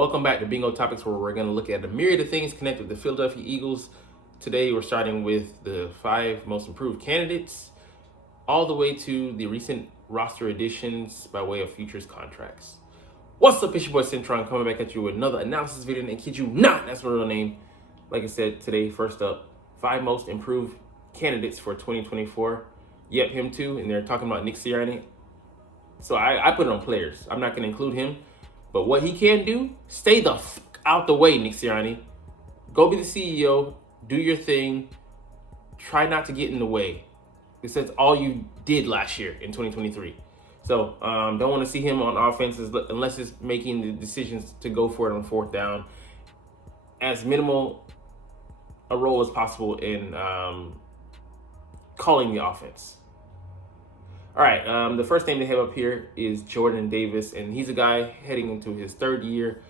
Welcome back to Bingo Topics, where we're going to look at a myriad of things connected with the Philadelphia Eagles. Today, we're starting with the 5 most improved candidates, all the way to the recent roster additions by way of futures contracts. What's up, it's your boy Cintron, coming back at you with another analysis video, and kid you not, that's my real name. Like I said, today, first up, 5 most improved candidates for 2024. Yep, him too, and they're talking about Nick Sirianni. So I put it on players. I'm not going to include him. But what he can do, stay the fuck out the way, Nick Sirianni. Go be the CEO, do your thing, try not to get in the way. Because that's all you did last year in 2023. So don't want to see him on offenses unless it's making the decisions to go for it on 4th down. As minimal a role as possible in calling the offense. All right, the first name they have up here is Jordan Davis, and he's a guy heading into his 3rd year.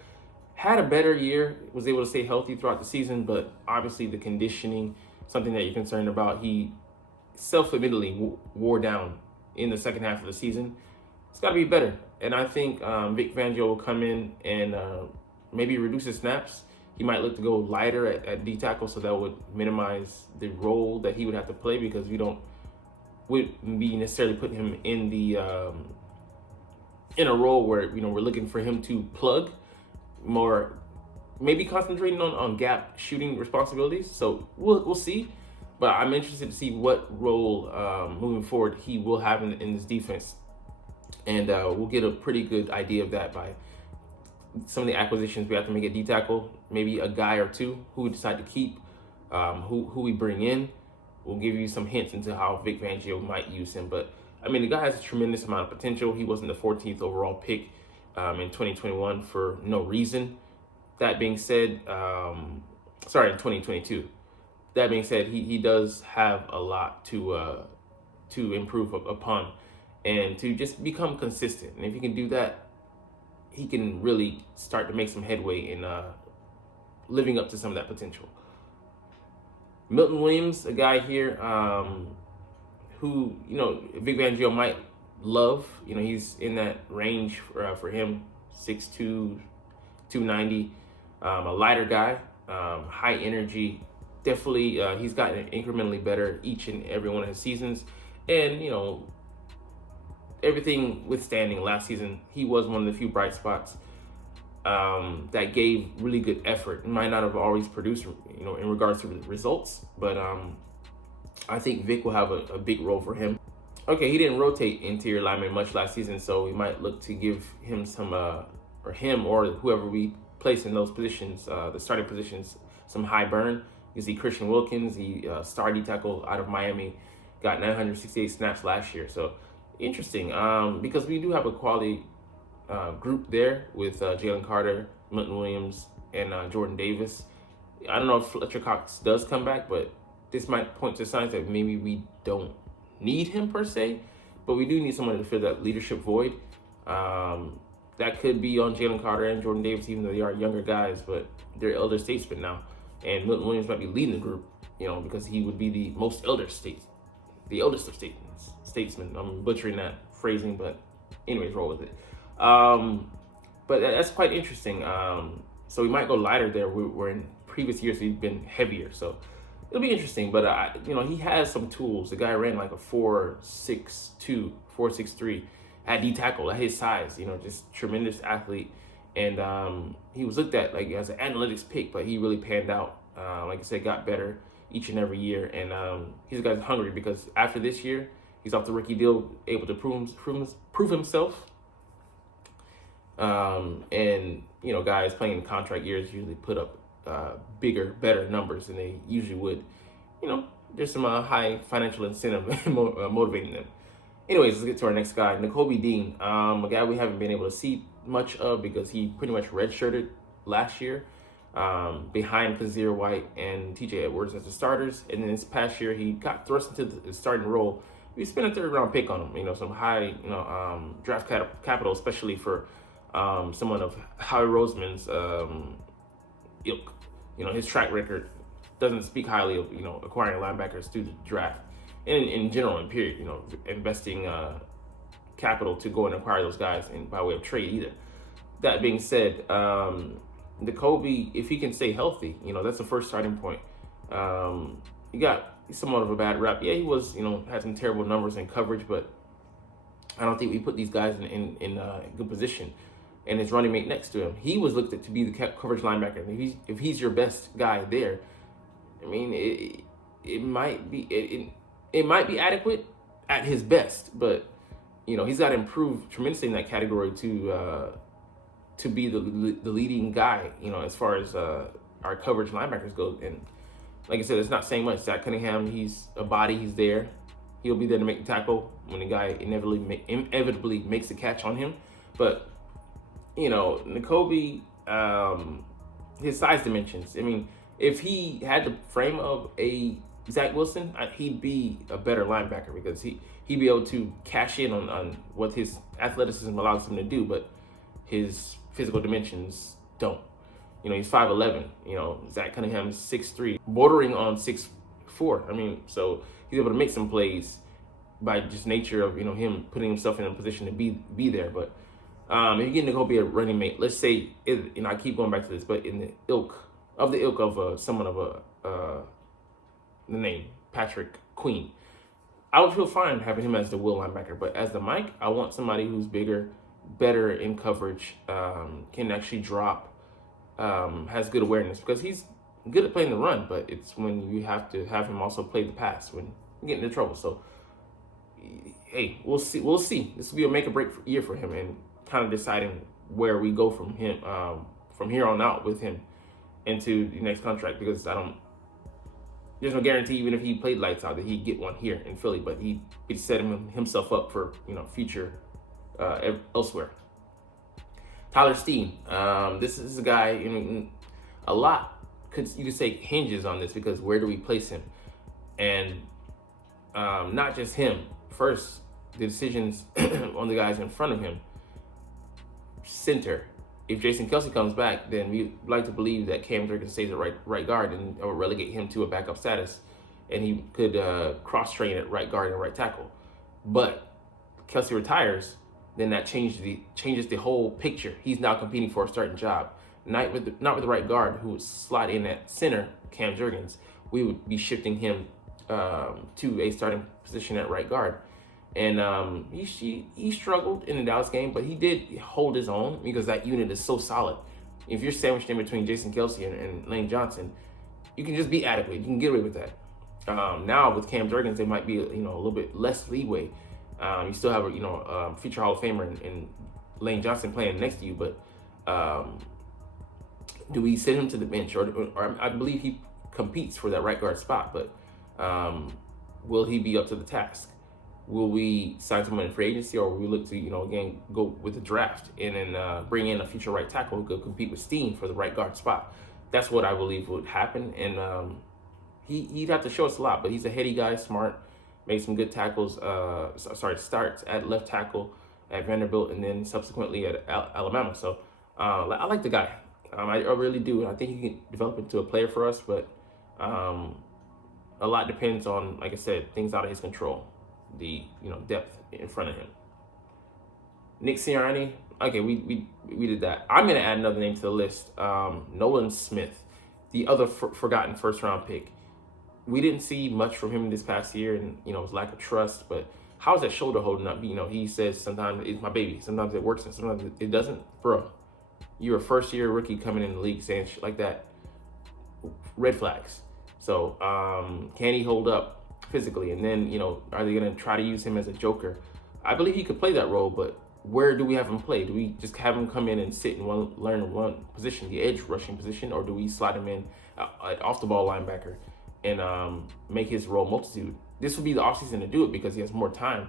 Had a better year, was able to stay healthy throughout the season, but obviously the conditioning, something that you're concerned about. He self-admittedly wore down in the second half of the season. It's got to be better, and I think Vic Fangio will come in and maybe reduce his snaps. He might look to go lighter at D-tackle, so that would minimize the role that he would have to play, because we wouldn't be necessarily putting him in the in a role where we're looking for him to plug more, maybe concentrating on gap shooting responsibilities. So we'll see, but I'm interested to see what role moving forward he will have in this defense, and we'll get a pretty good idea of that by some of the acquisitions we have to make at D-tackle. Maybe a guy or two who we decide to keep, who we bring in. We'll give you some hints into how Vic Fangio might use him. But, I mean, the guy has a tremendous amount of potential. He wasn't the 14th overall pick in 2021 for no reason. That being said, in 2022. That being said, he does have a lot to improve upon and to just become consistent. And if he can do that, he can really start to make some headway in living up to some of that potential. Milton Williams, a guy here who, Vic Fangio might love. He's in that range for him, 6'2", 290, a lighter guy, high energy. Definitely, he's gotten incrementally better each and every one of his seasons. And, everything withstanding last season, he was one of the few bright spots that gave really good effort. It might not have always produced, in regards to the results, but I think Vic will have a big role for him. Okay, he didn't rotate interior lineman much last season, so we might look to give him some, or him or whoever we place in those positions, the starting positions, some high burn. You see Christian Wilkins, the star D-tackle out of Miami, got 968 snaps last year. So interesting, because we do have a quality group there with Jalen Carter, Milton Williams, and Jordan Davis. I don't know if Fletcher Cox does come back, but this might point to signs that maybe we don't need him per se, but we do need someone to fill that leadership void. That could be on Jalen Carter and Jordan Davis, even though they are younger guys, but they're elder statesmen now. And Milton Williams might be leading the group, because he would be the eldest of statesmen. I'm butchering that phrasing, but anyways, roll with it. But that's quite interesting. So we might go lighter there. We're in previous years we've been heavier, so it'll be interesting. But he has some tools. The guy ran like a 4.62, 4.63 at D-tackle at his size. Just tremendous athlete, and he was looked at like as an analytics pick, but he really panned out. Like I said, got better each and every year, and he's a guy hungry because after this year, he's off the rookie deal, able to prove himself. And guys playing in contract years usually put up bigger, better numbers than they usually would. There's some high financial incentive motivating them. Anyways, let's get to our next guy, Nakobe Dean, a guy we haven't been able to see much of because he pretty much redshirted last year behind Kazir White and TJ Edwards as the starters. And then this past year, he got thrust into the starting role. We spent a 3rd-round pick on him, some high, draft capital, especially for someone of Howie Roseman's ilk. His track record doesn't speak highly of, acquiring linebackers through the draft. And in general, in period, investing capital to go and acquire those guys by way of trade either. That being said, Jacoby, if he can stay healthy, that's the first starting point. He got somewhat of a bad rap. Yeah, he was, had some terrible numbers in coverage, but I don't think we put these guys in good position. And his running mate next to him, he was looked at to be the coverage linebacker. If he's your best guy there, I mean, it might be adequate at his best, but he's got to improve tremendously in that category to be the leading guy, as far as our coverage linebackers go. And like I said, it's not saying much. Zach Cunningham, he's a body, he's there. He'll be there to make the tackle when the guy inevitably makes the catch on him. But, Nakobe, his size dimensions, I mean, if he had the frame of a Zach Wilson, he'd be a better linebacker because he'd be able to cash in on what his athleticism allows him to do, but his physical dimensions don't. He's 5'11". Zach Cunningham's 6'3", bordering on 6'4". I mean, so he's able to make some plays by just nature of him putting himself in a position to be there. But if you get Nakobe a running mate, let's say I keep going back to this, but in the ilk of someone of the name Patrick Queen, I would feel fine having him as the will linebacker. But as the Mike, I want somebody who's bigger, better in coverage, can actually drop, has good awareness, because he's good at playing the run, but it's when you have to have him also play the pass when you get into trouble. So, hey, we'll see. This will be a make or break year for him, and kind of deciding where we go from him, from here on out with him into the next contract, because there's no guarantee, even if he played lights out, that he'd get one here in Philly, but he'd set himself up for future elsewhere. Tyler Steen, this is a guy, a lot you could say hinges on this, because where do we place him? And not just him. First, the decisions on the guys in front of him. Center. If Jason Kelce comes back, then we'd like to believe that Cam Jurgens stays at right guard or relegate him to a backup status, and he could cross-train at right guard and right tackle. But Kelce retires, then that changes the whole picture. He's now competing for a starting job. Not with the right guard who would slot in at center, Cam Jurgens. We would be shifting him to a starting position at right guard. And he struggled in the Dallas game, but he did hold his own, because that unit is so solid. If you're sandwiched in between Jason Kelce and Lane Johnson, you can just be adequate. You can get away with that. Now with Cam Jurgens, there might be a little bit less leeway. You still have a future Hall of Famer in Lane Johnson playing next to you, but do we send him to the bench, or I believe he competes for that right guard spot, but will he be up to the task? Will we sign someone in free agency, or will we look to again go with the draft and then bring in a future right tackle who could compete with Steen for the right guard spot? That's what I believe would happen, and he'd have to show us a lot. But he's a heady guy, smart, made some good tackles. Starts at left tackle at Vanderbilt, and then subsequently at Alabama. So I like the guy. I really do. I think he can develop into a player for us, but a lot depends on, like I said, things out of his control. The depth in front of him. Nick Sirianni. Okay, we did that. I'm gonna add another name to the list. Nolan Smith, the other forgotten first round pick. We didn't see much from him this past year, and his lack of trust. But how's that shoulder holding up? He says sometimes it's my baby, sometimes it works, and sometimes it doesn't. Bro, you're a first year rookie coming in the league saying shit like that. Red flags. So can he hold up physically? And then are they going to try to use him as a joker? I believe he could play that role, but where do we have him play? Do we just have him come in and sit and learn one position, the edge rushing position, or do we slide him in off the ball linebacker and make his role multitude? This will be the offseason to do it, because he has more time,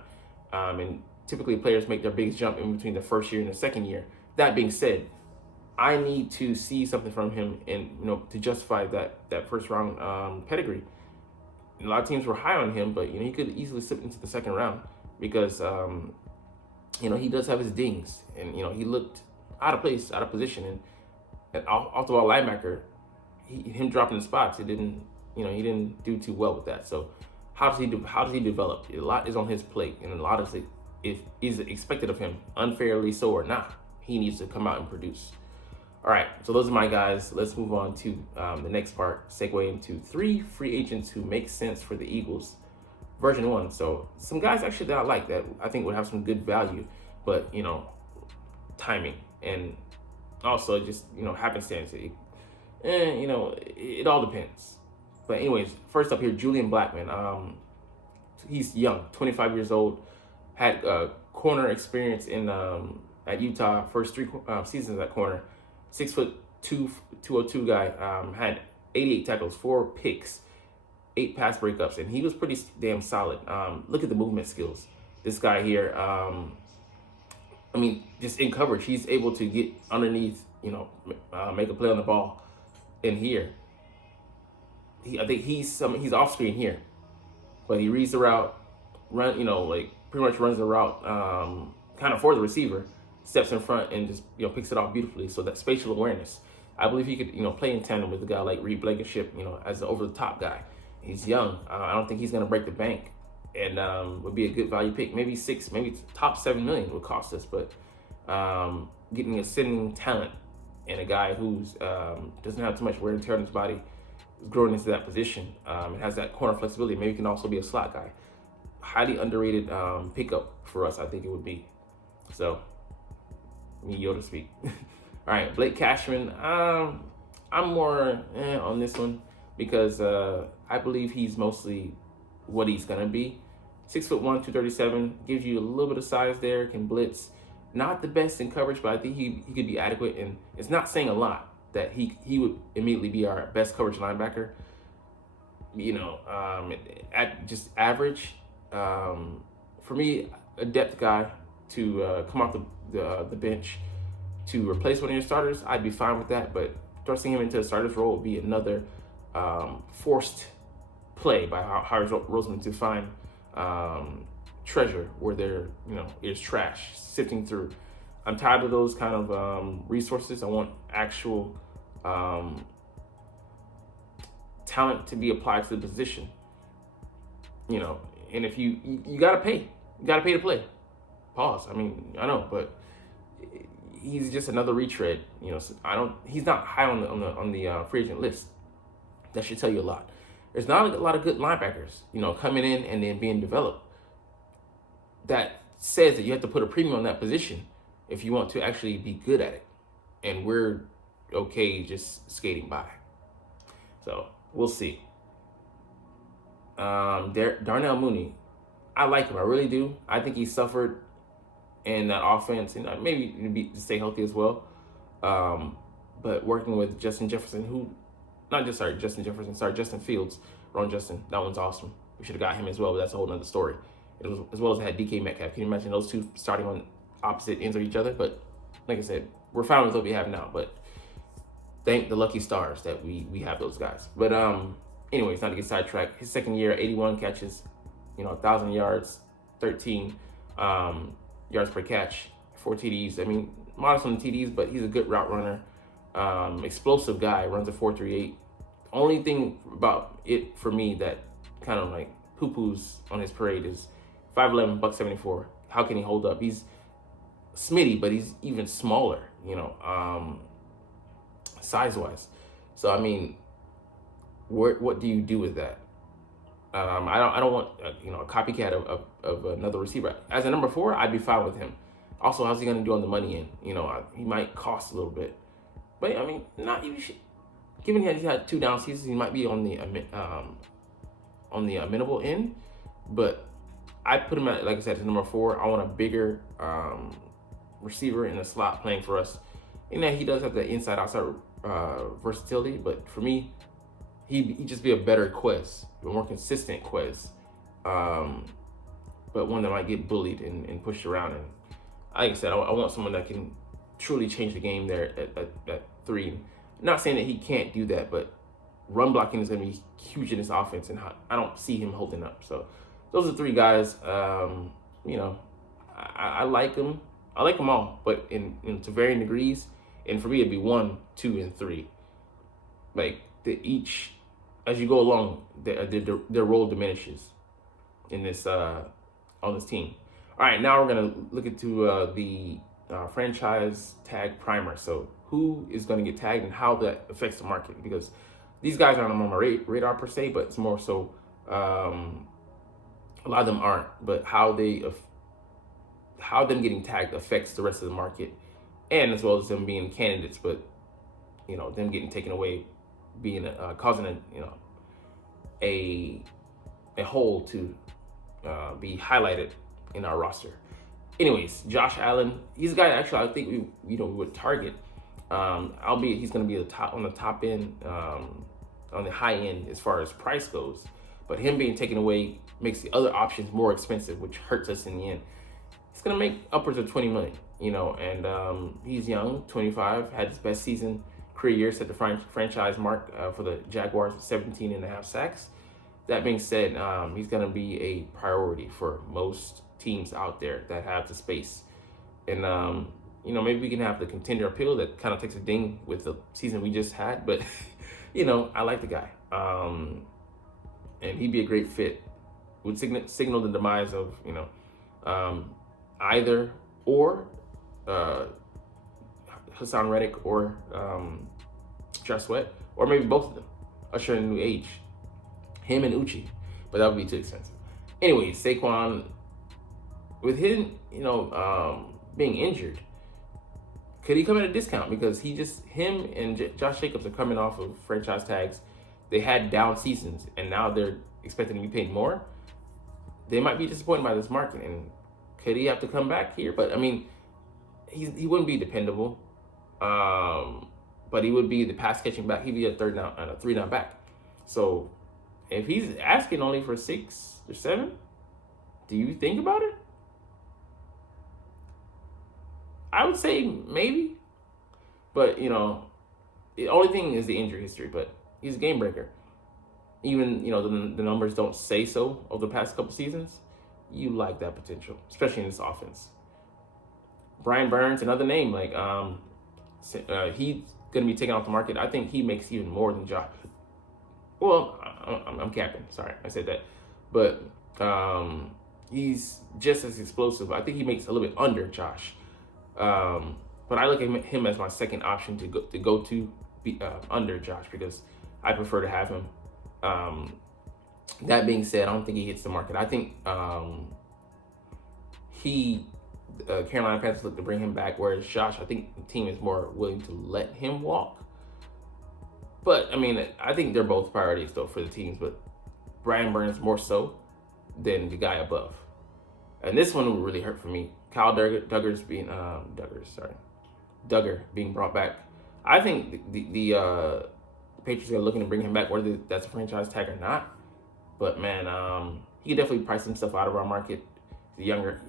and typically players make their biggest jump in between the first year and the second year. That being said, I need to see something from him, and to justify that first round pedigree. A lot of teams were high on him, but he could easily slip into the second round, because he does have his dings, and he looked out of place, out of position, and off the ball linebacker, him dropping the spots, he didn't do too well with that. So how does he develop? A lot is on his plate, and a lot of it is expected of him, unfairly so or not. he needs to come out and produce. All right, so those are my guys. Let's move on to the next part, segue into 3 free agents who make sense for the Eagles. Version 1. So some guys actually that I like that I think would have some good value, but, timing and also just, happenstance. It all depends. But anyways, first up here, Julian Blackman. He's young, 25 years old, had corner experience in at Utah, first 3 seasons at corner. 6'2", 202 guy, had 88 tackles, 4 picks, 8 pass breakups, and he was pretty damn solid. Look at the movement skills. This guy here, just in coverage, he's able to get underneath, make a play on the ball. In here, I think he's off screen here, but he reads the route, pretty much runs the route, kind of for the receiver, steps in front and just picks it off beautifully. So that spatial awareness, I believe he could play in tandem with a guy like Reed Blankenship, as an over the top guy. He's young. I don't think he's gonna break the bank, and would be a good value pick. Maybe top $7 million would cost us, but getting ascending talent and a guy who's doesn't have too much wear and tear on his body, is growing into that position, and has that corner flexibility. Maybe can also be a slot guy. Highly underrated pickup for us, I think it would be. So, me Yoda speak. All right, Blake Cashman. I'm more on this one because I believe he's mostly what he's gonna be. 6'1", 237, gives you a little bit of size there, can blitz. Not the best in coverage, but I think he could be adequate, and it's not saying a lot that he would immediately be our best coverage linebacker. At just average. For me, a depth guy to come off the bench to replace one of your starters, I'd be fine with that. But thrusting him into a starter's role would be another forced play by Howard Roseman to find treasure where there is trash sifting through. I'm tired of those kind of resources. I want actual talent to be applied to the position. And if you gotta pay, to play. Pause. I know, but he's just another retread. He's not high on the free agent list. That should tell you a lot. There's not a lot of good linebackers, coming in and then being developed. That says that you have to put a premium on that position if you want to actually be good at it. And we're okay just skating by. So we'll see. Darnell Mooney, I like him. I really do. I think he suffered in that offense, and maybe to stay healthy as well. But working with Justin Fields, Ron Justin, that one's awesome. We should have got him as well, but that's a whole nother story. As well as I had DK Metcalf. Can you imagine those two starting on opposite ends of each other? But like I said, we're fine with what we have now. But thank the lucky stars that we have those guys. But anyways, not to get sidetracked. His second year, 81 catches, 1,000 yards, 13 yards per catch, 4 TDs. Modest on the TDs, but he's a good route runner. Explosive guy, runs a 4.38. Only thing about it for me that kind of like poo-poos on his parade is 5'11", 174. How can he hold up? He's Smitty, but he's even smaller, size-wise. So what do you do with that? I don't want a copycat of another receiver. As a number 4, I'd be fine with him. Also, how's he going to do on the money end? He might cost a little bit, but not even. Given that he had 2 down seasons, he might be on the amenable end. But I put him at, like I said, as number 4. I want a bigger receiver in the slot playing for us. And that he does have the inside-outside versatility, but for me, he'd just be a better Quez, a more consistent Quez, but one that might get bullied and pushed around. And like I said, I want someone that can truly change the game there at 3. Not saying that he can't do that, but run blocking is going to be huge in this offense, and I don't see him holding up. So those are 3 guys. I like them. I like them all, but in to varying degrees. And for me, it'd be 1, 2, and 3. Like each, as you go along, their role diminishes in this on this team. All right, now we're gonna look into the franchise tag primer. So who is going to get tagged and how that affects the market, because these guys aren't on my radar per se, but it's more so a lot of them aren't. But how them getting tagged affects the rest of the market, and as well as them being candidates, but them getting taken away, being causing a hole to be highlighted in our roster. Anyways, Josh Allen, he's a guy that actually I think we would target, albeit he's going to be on the top end, on the high end as far as price goes. But him being taken away makes the other options more expensive, which hurts us in the end. It's going to make upwards of $20 million, and he's young, 25, had his best career year, set the franchise mark for the Jaguars with 17 and a half sacks. That being said, he's going to be a priority for most teams out there that have the space. And, maybe we can have the contender appeal that kind of takes a ding with the season we just had. But, I like the guy. And he'd be a great fit. Would signal the demise of, either or Hassan Reddick or Josh Sweat, or maybe both of them, usher in a new age. Him and Uchi, but that would be too expensive. Anyway, Saquon, with him, being injured, could he come at a discount? Because him and Josh Jacobs are coming off of franchise tags. They had down seasons, and now they're expecting to be paid more. They might be disappointed by this market, and could he have to come back here? But I mean, he wouldn't be dependable. But he would be the pass catching back. He'd be a 3-down back. So if he's asking only for 6 or 7, do you think about it? I would say maybe. But, the only thing is the injury history. But he's a game breaker. Even, the numbers don't say so over the past couple seasons. You like that potential, especially in this offense. Brian Burns, another name. He's going to be taken off the market. I think he makes even more than Josh. Well, I'm capping. Sorry, I said that. But he's just as explosive. I think he makes a little bit under Josh. But I look at him as my second option to go under Josh, because I prefer to have him. That being said, I don't think he hits the market. I think Carolina Panthers look to bring him back, whereas Josh, I think the team is more willing to let him walk. But, I mean, I think they're both priorities, though, for the teams, but Brian Burns more so than the guy above. And this one would really hurt for me. Kyle Duggar being brought back. I think the Patriots are looking to bring him back, whether that's a franchise tag or not. But, man, he can definitely price himself out of our market. He's younger.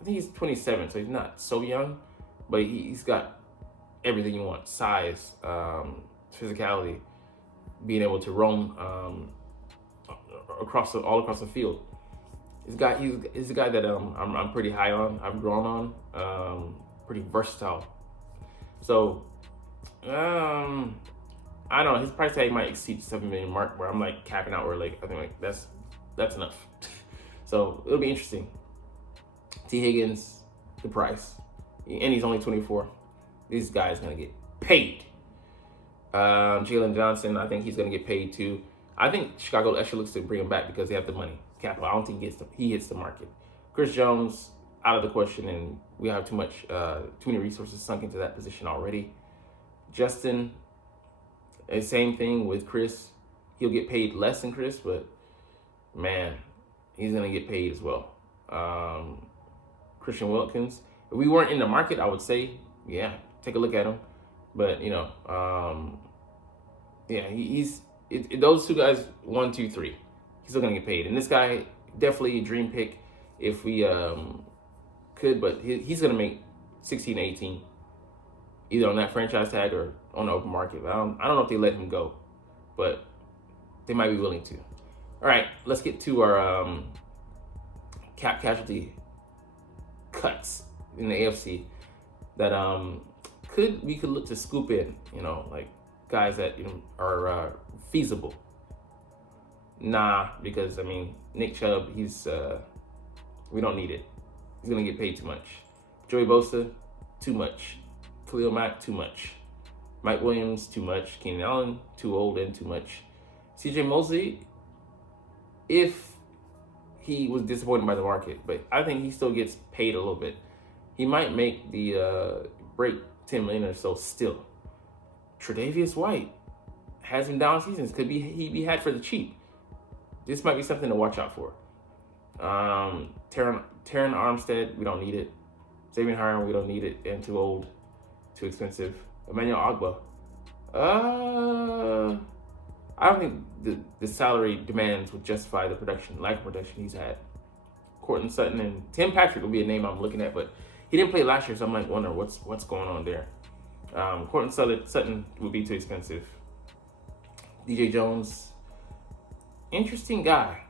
I think he's 27, so he's not so young, but he's got everything you want: size, physicality, being able to roam all across the field. He's a guy that I'm pretty high on. I've grown on. Pretty versatile. So I don't know. His price tag might exceed the $7 million mark, where I'm like capping out. Where I think that's enough. So it'll be interesting. T. Higgins, the price, and he's only 24. This guy's gonna get paid. Jalen Johnson, I think he's gonna get paid too. I think Chicago actually looks to bring him back because they have the money, capital. I don't think he hits the market. Chris Jones, out of the question, and we have too many resources sunk into that position already. Justin, same thing with Chris. He'll get paid less than Chris, but man, he's gonna get paid as well. Christian Wilkins, if we weren't in the market, I would say, yeah, take a look at him. But he's those two guys, 1, 2, 3. He's still gonna get paid, and this guy definitely a dream pick if we could. But he's gonna make 16, 18, either on that franchise tag or on the open market. I don't know if they let him go, but they might be willing to. All right, let's get to our cap casualty cuts in the AFC that we could look to scoop in, like guys that are feasible. Nah, because Nick Chubb, we don't need it. He's gonna get paid too much. Joey Bosa, too much. Khalil Mack, too much. Mike Williams, too much. Keenan Allen, too old and too much. CJ Mosley, if he was disappointed by the market, but I think he still gets paid a little bit. He might make the break 10 million or so still. Tre'Davious White has some down seasons. Could be he be had for the cheap. This might be something to watch out for. Terran Armstead, we don't need it. Xavier Howard, we don't need it. And too old, too expensive. Emmanuel Ogbah. I don't think the salary demands would justify the lack of production he's had. Courtland Sutton and Tim Patrick would be a name I'm looking at, but he didn't play last year, so I'm like wondering what's going on there. Courtland Sutton would be too expensive. DJ Jones, interesting guy,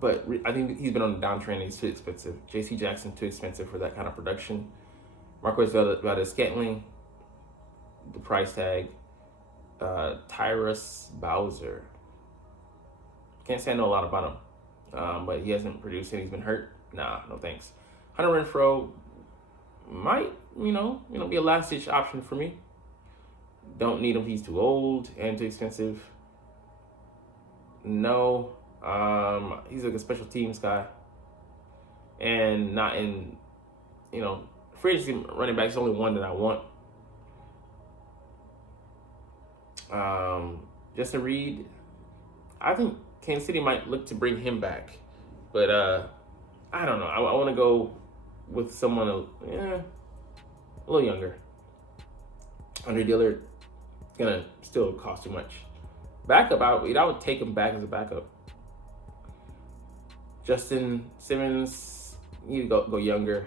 but I think he's been on the downtrend. He's too expensive. J.C. Jackson, too expensive for that kind of production. Marquez Valdes-Scantling, the price tag. Tyrus Bowser, can't say I know a lot about him, but he hasn't produced and he's been hurt. Nah, no thanks. Hunter Renfrow might, be a last-ditch option for me. Don't need him. He's too old and too expensive. No, he's like a special teams guy, and not in, free agency running back is only one that I want. Justin Reed, I think Kansas City might look to bring him back, but I don't know. I want to go with someone a little younger. Andre Dillard, gonna still cost too much. Backup, I would take him back as a backup. Justin Simmons, you need to go younger.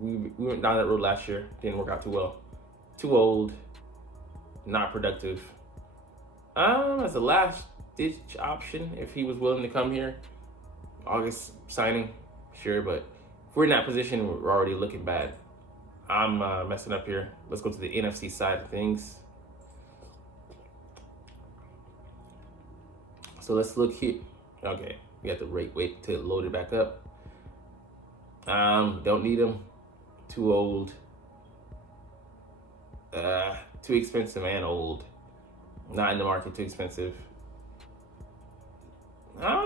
We went down that road last year, didn't work out too well. Too old. Not productive. As a last ditch option, if he was willing to come here, August signing, sure, but if we're in that position, we're already looking bad. I'm messing up here. Let's go to the NFC side of things. So let's look here. Okay, we have to wait to load it back up. Don't need him. Too old. Too expensive and old. Not in the market, too expensive.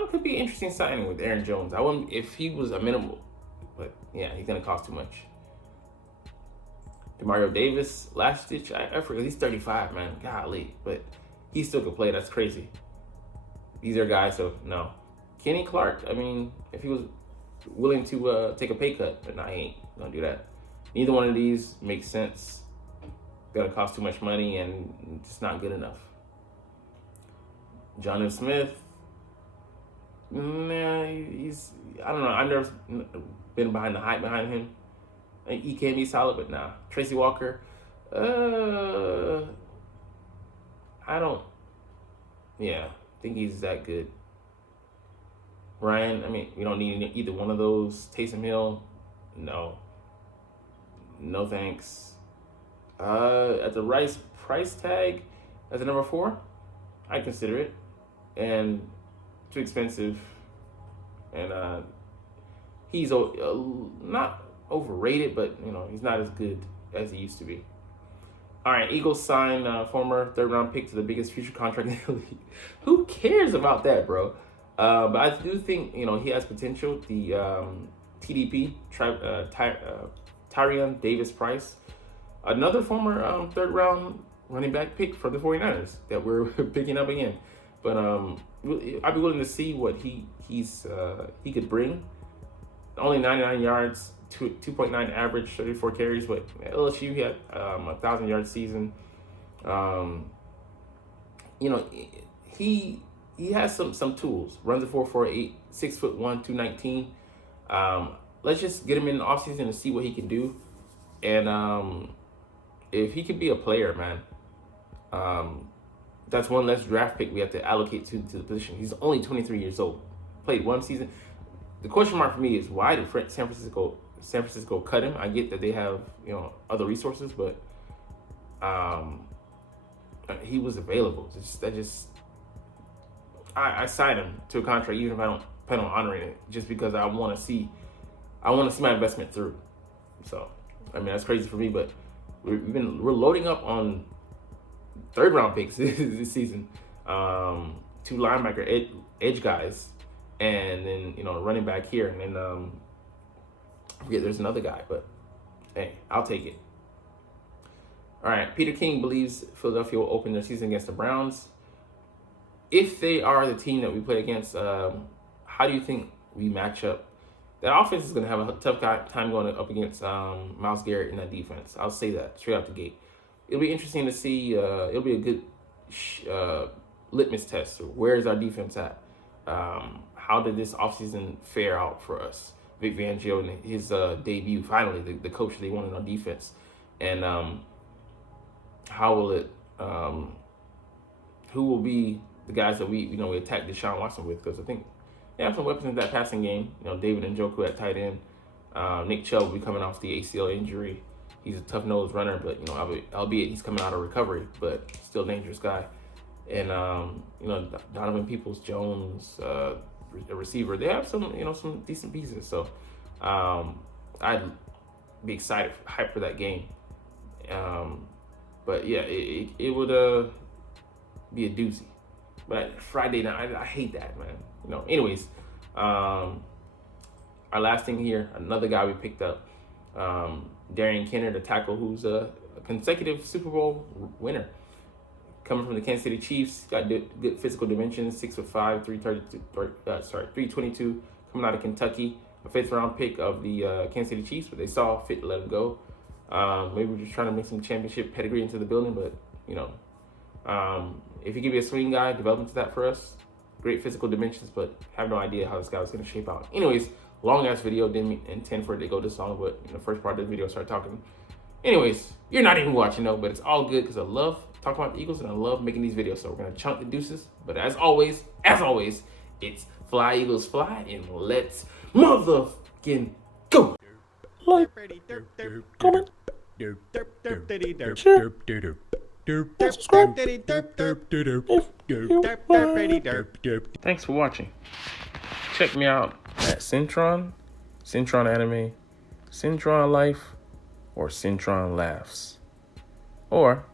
Could be an interesting signing with Aaron Jones. I wouldn't if he was a minimal, but yeah, he's gonna cost too much. Demario Davis, last ditch. I forget he's 35, man. Golly, but he still could play. That's crazy. These are guys, so no. Kenny Clark. I mean, if he was willing to take a pay cut, but no, he ain't gonna do that. Neither one of these makes sense. Gonna cost too much money and it's not good enough. Jonnu Smith, I don't know. I've never been behind the hype behind him. He can be solid, but nah. Tracy Walker, I think he's that good. Ryan, we don't need either one of those. Taysom Hill, no thanks. At the Rice price tag as a number 4, I'd consider it. And too expensive. And he's not overrated, but he's not as good as he used to be. All right, Eagles signed former 3rd-round pick to the biggest future contract in the league. Who cares about that, bro? But I do think he has potential. The TDP, Tyrion Davis-Price. Another former 3rd-round running back pick from the 49ers that we're picking up again. But I'd be willing to see what he could bring. Only 99 yards, 2.9 average, 34 carries. But at LSU, he had a 1,000-yard season. He has some tools. Runs a 4.48, 6'1", 219. Let's just get him in the offseason and see what he can do. And if he could be a player, man, that's one less draft pick we have to allocate to the position. He's only 23 years old. Played one season. The question mark for me is why did San Francisco cut him? I get that they have other resources, but he was available. I signed him to a contract even if I don't plan on honoring it, just because I want to see my investment through. So. I mean, that's crazy for me, but we're loading up on third-round picks this season. 2 linebacker edge guys, and then running back here, and then I forget there's another guy, but hey, I'll take it. All right, Peter King believes Philadelphia will open their season against the Browns. If they are the team that we play against, how do you think we match up? That offense is going to have a tough time going up against Myles Garrett in that defense. I'll say that straight out the gate. It'll be interesting to see. It'll be a good litmus test. Where is our defense at? How did this offseason fare out for us? Vic Fangio and his debut, finally, the coach they wanted on defense. And how will it, who will be the guys that we attack Deshaun Watson with? Because I think they have some weapons in that passing game. David Njoku at tight end. Nick Chubb will be coming off the ACL injury. He's a tough-nosed runner, but, albeit he's coming out of recovery, but still a dangerous guy. And, Donovan Peoples-Jones, a receiver. They have some decent pieces. So I'd be excited, hyped for that game. But, yeah, it would be a doozy. But Friday night, I hate that, man. Anyways, our last thing here, another guy we picked up, Darian Kenner, the tackle, who's a consecutive Super Bowl winner. Coming from the Kansas City Chiefs, got good physical dimensions, 6'5", 322. Coming out of Kentucky, a 5th-round pick of the Kansas City Chiefs, but they saw fit to let him go. Maybe we're just trying to make some championship pedigree into the building, but if you give me a swing guy, develop into that for us. Great physical dimensions, but have no idea how this guy was going to shape out. Anyways, long-ass video. Didn't intend for it to go this long, but in the first part of the video, I started talking. Anyways, you're not even watching, though, but it's all good because I love talking about the Eagles and I love making these videos. So we're going to chunk the deuces. But as always, it's Fly Eagles Fly, and let's motherfucking go. Like, comment, share, subscribe if you want. Thanks for watching. Check me out at Cintron, Cintron Anime, Cintron Life, or Cintron Laughs, or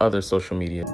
other social media.